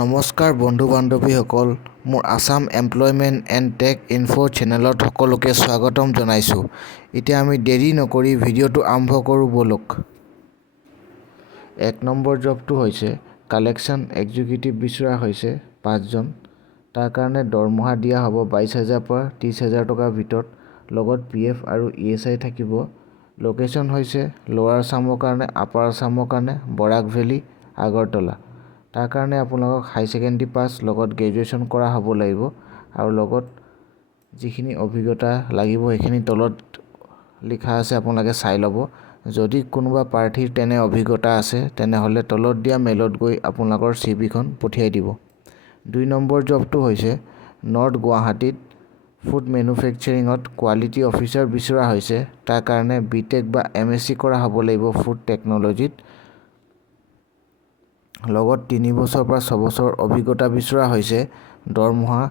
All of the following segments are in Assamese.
নমস্কাৰ বন্ধু বান্ধৱীসকল, মোৰ Assam employment and tech info চেনেলত সকলোকে স্বাগতম জনাইছোঁ। এতিয়া আমি দেৰি নকৰি ভিডিঅ'টো আৰম্ভ কৰোঁ ব'লক। 1 নম্বৰ জবটো হৈছে কালেকশ্যন এক্সিকিউটিভ বিচৰা হৈছে 5 জন। তাৰ কাৰণে দৰমহা দিয়া হ'ব 22,000 পৰা 30,000 টকাৰ ভিতৰত, লগত PF আৰু ESI থাকিব। লোকেশ্যন হৈছে লোৱাৰ আসামৰ কাৰণে, আপাৰ আসামৰ কাৰণে বৰাক ভেলী, আগৰতলা। তাৰ কাৰণে আপোনালোকক হাই ছেকেণ্ডেৰী পাছ লগত গ্ৰেজুৱেশ্যন কৰা হ'ব লাগিব আৰু লগত যিখিনি অভিজ্ঞতা লাগিব সেইখিনি তলত লিখা আছে, আপোনালোকে চাই ল'ব। যদি কোনোবা প্ৰাৰ্থীৰ তেনে অভিজ্ঞতা আছে তেনেহ'লে তলত দিয়া মেইলত গৈ আপোনালোকৰ CV খন পঠিয়াই দিব। 2 নম্বৰ জবটো হৈছে নৰ্থ গুৱাহাটীত ফুড মেনুফেকচাৰিঙত কোৱালিটি অফিচাৰ বিচৰা হৈছে। তাৰ কাৰণে BTech বা MSc কৰা হ'ব লাগিব ফুড টেকন'লজিত। লগত 3 বছৰ পৰা 6 বছৰ অভিজ্ঞতা বিচৰা হৈছে। দৰমহা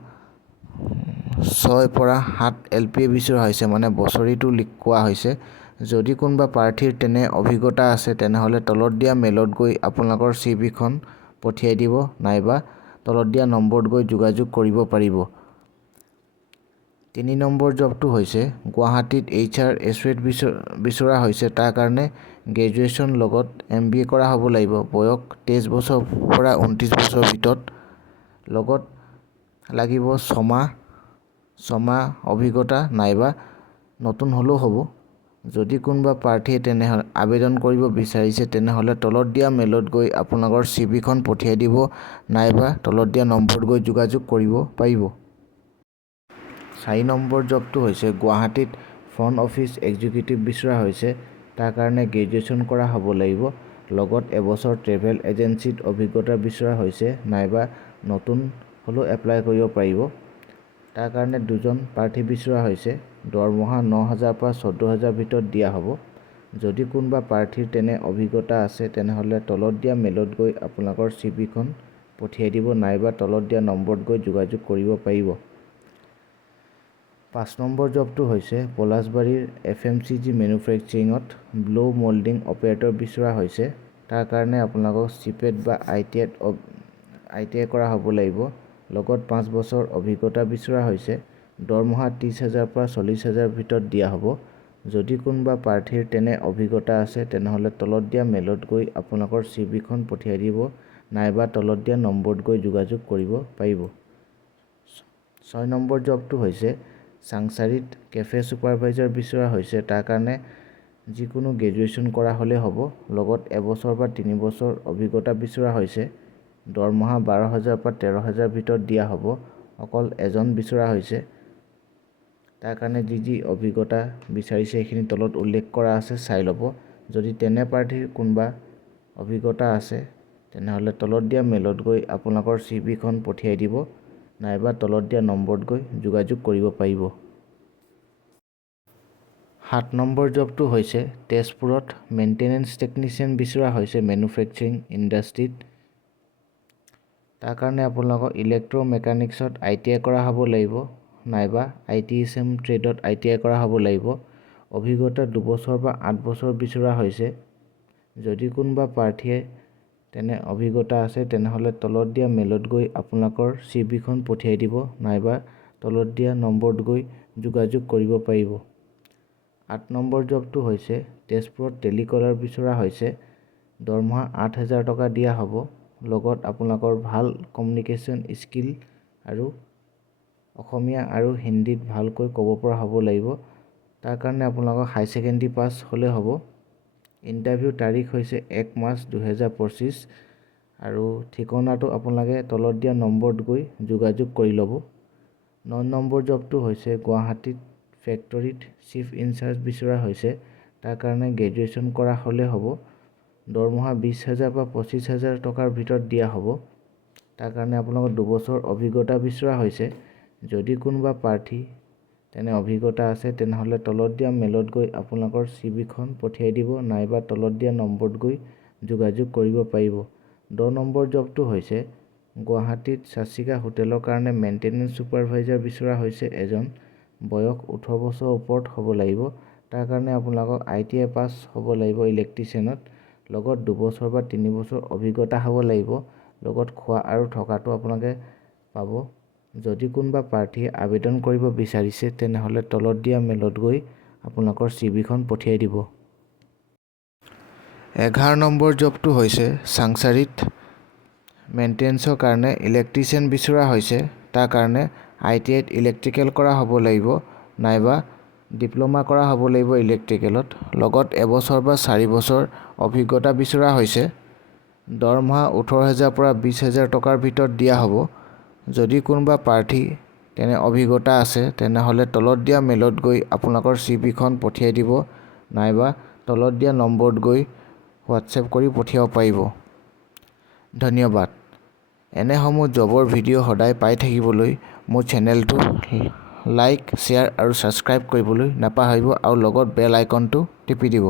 6 পৰা 7 LPA বিচৰা হৈছে, মানে বছৰিটো কোৱা হৈছে। যদি কোনোবা প্ৰাৰ্থীৰ তেনে অভিজ্ঞতা আছে তেনেহ'লে তলত দিয়া মেইলত গৈ আপোনালোকৰ CV খন পঠিয়াই দিব, নাইবা তলত দিয়া নম্বৰত গৈ যোগাযোগ কৰিব পাৰিব। 3 নম্বৰ জবটো হৈছে গুৱাহাটীত HR এছ'চিয়েট বিচৰা হৈছে। তাৰ কাৰণে গ্ৰেজুৱেশ্যন লগত MBA কৰা হ'ব লাগিব। বয়স 23 বছৰ পৰা 29 বছৰৰ ভিতৰত, লগত লাগিব 6 মাহ অভিজ্ঞতা, নাইবা নতুন হ'লেও হ'ব। যদি কোনোবা প্ৰাৰ্থীয়ে তেনেহ'লে আবেদন কৰিব বিচাৰিছে তেনেহ'লে তলত দিয়া মেইলত গৈ আপোনালোকৰ CV খন পঠিয়াই দিব, নাইবা তলত দিয়া নম্বৰত গৈ যোগাযোগ কৰিব পাৰিব। 4 নম্বৰ জবটো হৈছে গুৱাহাটীত ফ্ৰণ্ট অফিচ এক্সিকিউটিভ বিচৰা হৈছে। তাৰ কাৰণে গ্ৰেজুৱেশ্যন কৰা হ'ব লাগিব, লগত এবছৰ ট্ৰেভেল এজেঞ্চিত অভিজ্ঞতা বিচৰা হৈছে, নাইবা নতুন হ'লেও এপ্লাই কৰিব পাৰিব। তাৰ কাৰণে 2 জন প্ৰাৰ্থী বিচৰা হৈছে। দৰমহা 9,000 পৰা 14,000 ভিতৰত দিয়া হ'ব। যদি কোনোবা প্ৰাৰ্থীৰ তেনে অভিজ্ঞতা আছে তেনেহ'লে তলত দিয়া মেইলত গৈ আপোনালোকৰ CV খন পঠিয়াই দিব, নাইবা তলত দিয়া নম্বৰত গৈ যোগাযোগ কৰিব পাৰিব। 5 নম্বৰ জবটো হৈছে পলাশবাৰীৰ FMCG মেনুফেকচাৰিঙত ব্লো মল্ডিং অপাৰেটৰ বিচৰা হৈছে। তাৰ কাৰণে আপোনালোকক CPET বা ITI কৰা হ'ব লাগিব, লগত 5 বছৰ অভিজ্ঞতা বিচৰা হৈছে। দৰমহা 30,000 পৰা 40,000 ভিতৰত দিয়া হ'ব। যদি কোনোবা প্ৰাৰ্থীৰ তেনে অভিজ্ঞতা আছে তেনেহ'লে তলত দিয়া মেইলত গৈ আপোনালোকৰ CV খন পঠিয়াই দিব, নাইবা তলত দিয়া নম্বৰত গৈ যোগাযোগ কৰিব পাৰিব। 6 নম্বৰ জবটো হৈছে চাংচাৰিত কেফে ছুপাৰভাইজাৰ বিচৰা হৈছে। তাৰ কাৰণে যিকোনো গ্ৰেজুৱেশ্যন কৰা হ'লে হ'ব, লগত এবছৰ বা 3 বছৰ অভিজ্ঞতা বিচৰা হৈছে। দৰমহা 12,000 পৰা 13,000 ভিতৰত দিয়া হ'ব। অকল এজন বিচৰা হৈছে। তাৰ কাৰণে যি অভিজ্ঞতা বিচাৰিছে সেইখিনি তলত উল্লেখ কৰা আছে, চাই ল'ব। যদি তেনে প্ৰাৰ্থীৰ কোনোবা অভিজ্ঞতা আছে তেনেহ'লে তলত দিয়া মেইলত গৈ আপোনালোকৰ CV খন পঠিয়াই দিব, নাইবা তলত দিয়া নম্বৰত গৈ যোগাযোগ কৰিব পাৰিব। 7 নম্বৰ জবটো হৈছে তেজপুৰত মেইনটেনেন্স টেকনিচিয়ান বিচৰা হৈছে মেনুফেকচাৰিং ইণ্ডাষ্ট্ৰীত। তাৰ কাৰণে আপোনালোকক ইলেক্ট্ৰ মেকানিক্সত ITI কৰা হ'ব লাগিব, নাইবা ITSM ট্ৰেডত ITI কৰা হ'ব লাগিব। অভিজ্ঞতা 2 বছৰ বা 8 বছৰ বিচৰা হৈছে। যদি কোনোবা প্ৰাৰ্থীয়ে তেনে অভিজ্ঞতা আছে তেনেহ'লে তলত দিয়া মেইলত গৈ আপোনালোকৰ CV খন পঠিয়াই দিব, নাইবা তলত দিয়া নম্বৰত গৈ যোগাযোগ কৰিব পাৰিব। 8 নম্বৰ জবটো হৈছে তেজপুৰত টেলিকলাৰ বিচৰা হৈছে। দৰমহা 8,000 টকা দিয়া হ'ব, লগত আপোনালোকৰ ভাল কমিউনিকেশ্যন স্কিল আৰু অসমীয়া আৰু হিন্দীত ভালকৈ ক'ব পৰা হ'ব লাগিব। তাৰ কাৰণে আপোনালোকৰ হাই ছেকেণ্ডেৰী পাছ হ'লে হ'ব। ইণ্টাৰভিউ তাৰিখ হৈছে 1 মাৰ্চ 2025 আৰু ঠিকনাটো আপোনালোকে তলত দিয়া নম্বৰত গৈ যোগাযোগ কৰি ল'ব। 9 নম্বৰ জবটো হৈছে গুৱাহাটীত ফেক্টৰীত চিফ ইনচাৰ্জ বিচৰা হৈছে। তাৰ কাৰণে গ্ৰেজুৱেশ্যন কৰা হ'লে হ'ব। দৰমহা 20,000 পৰা 25,000 টকাৰ ভিতৰত দিয়া হ'ব। তাৰ কাৰণে আপোনালোকৰ 2 বছৰ অভিজ্ঞতা বিচৰা হৈছে। যদি কোনোবা প্ৰাৰ্থী তেনে অভিজ্ঞতা আছে তেনেহ'লে তলত দিয়া মেইলত গৈ আপোনালোকৰ CV খন পঠিয়াই দিব, নাইবা তলত দিয়া নম্বৰত গৈ যোগাযোগ কৰিব পাৰিব। 10 নম্বৰ জবটো হৈছে গুৱাহাটীত চাচিকা হোটেলৰ কাৰণে মেইনটেনেন্স ছুপাৰভাইজাৰ বিচৰা হৈছে এজন। বয়স 18 বছৰৰ ওপৰত হ'ব লাগিব। তাৰ কাৰণে আপোনালোকক ITI পাছ হ'ব লাগিব ইলেক্ট্ৰিচিয়ানত, লগত 2 বছৰ বা 3 বছৰ অভিজ্ঞতা হ'ব লাগিব। লগত খোৱা আৰু থকাটো আপোনালোকে পাব। যদি কোনোবা প্ৰাৰ্থীয়ে আবেদন কৰিব বিচাৰিছে তেনেহ'লে তলত দিয়া মেইলত গৈ আপোনালোকৰ চিভিখন পঠিয়াই দিব। 11 নম্বৰ জবটো হৈছে চাংচাৰিত মেইনটেনেন্সৰ কাৰণে ইলেক্ট্ৰিচিয়ান বিচৰা হৈছে। তাৰ কাৰণে ITIত ইলেক্ট্ৰিকেল কৰা হ'ব লাগিব নাইবা ডিপ্ল'মা কৰা হ'ব লাগিব ইলেক্ট্ৰিকেলত। লগত এবছৰ বা 4 বছৰ অভিজ্ঞতা বিচৰা হৈছে। দৰমহা 18,000 পৰা 20,000 টকাৰ ভিতৰত দিয়া হ'ব। যদি কোনোবা প্ৰাৰ্থী তেনে অভিজ্ঞতা আছে তেনেহ'লে তলত দিয়া মেইলত গৈ আপোনালোকৰ চিভিখন পঠিয়াই দিব নাইবা তলত দিয়া নম্বৰত গৈ হোৱাটছএপ কৰি পঠিয়াব পাৰিব। ধন্যবাদ। এনেসমূহ জবৰ ভিডিঅ' সদায় পাই থাকিবলৈ মোৰ চেনেলটো লাইক, শ্বেয়াৰ আৰু ছাবস্ক্ৰাইব কৰিবলৈ নাপাহৰিব আৰু লগত বেল আইকনটো টিপি দিব।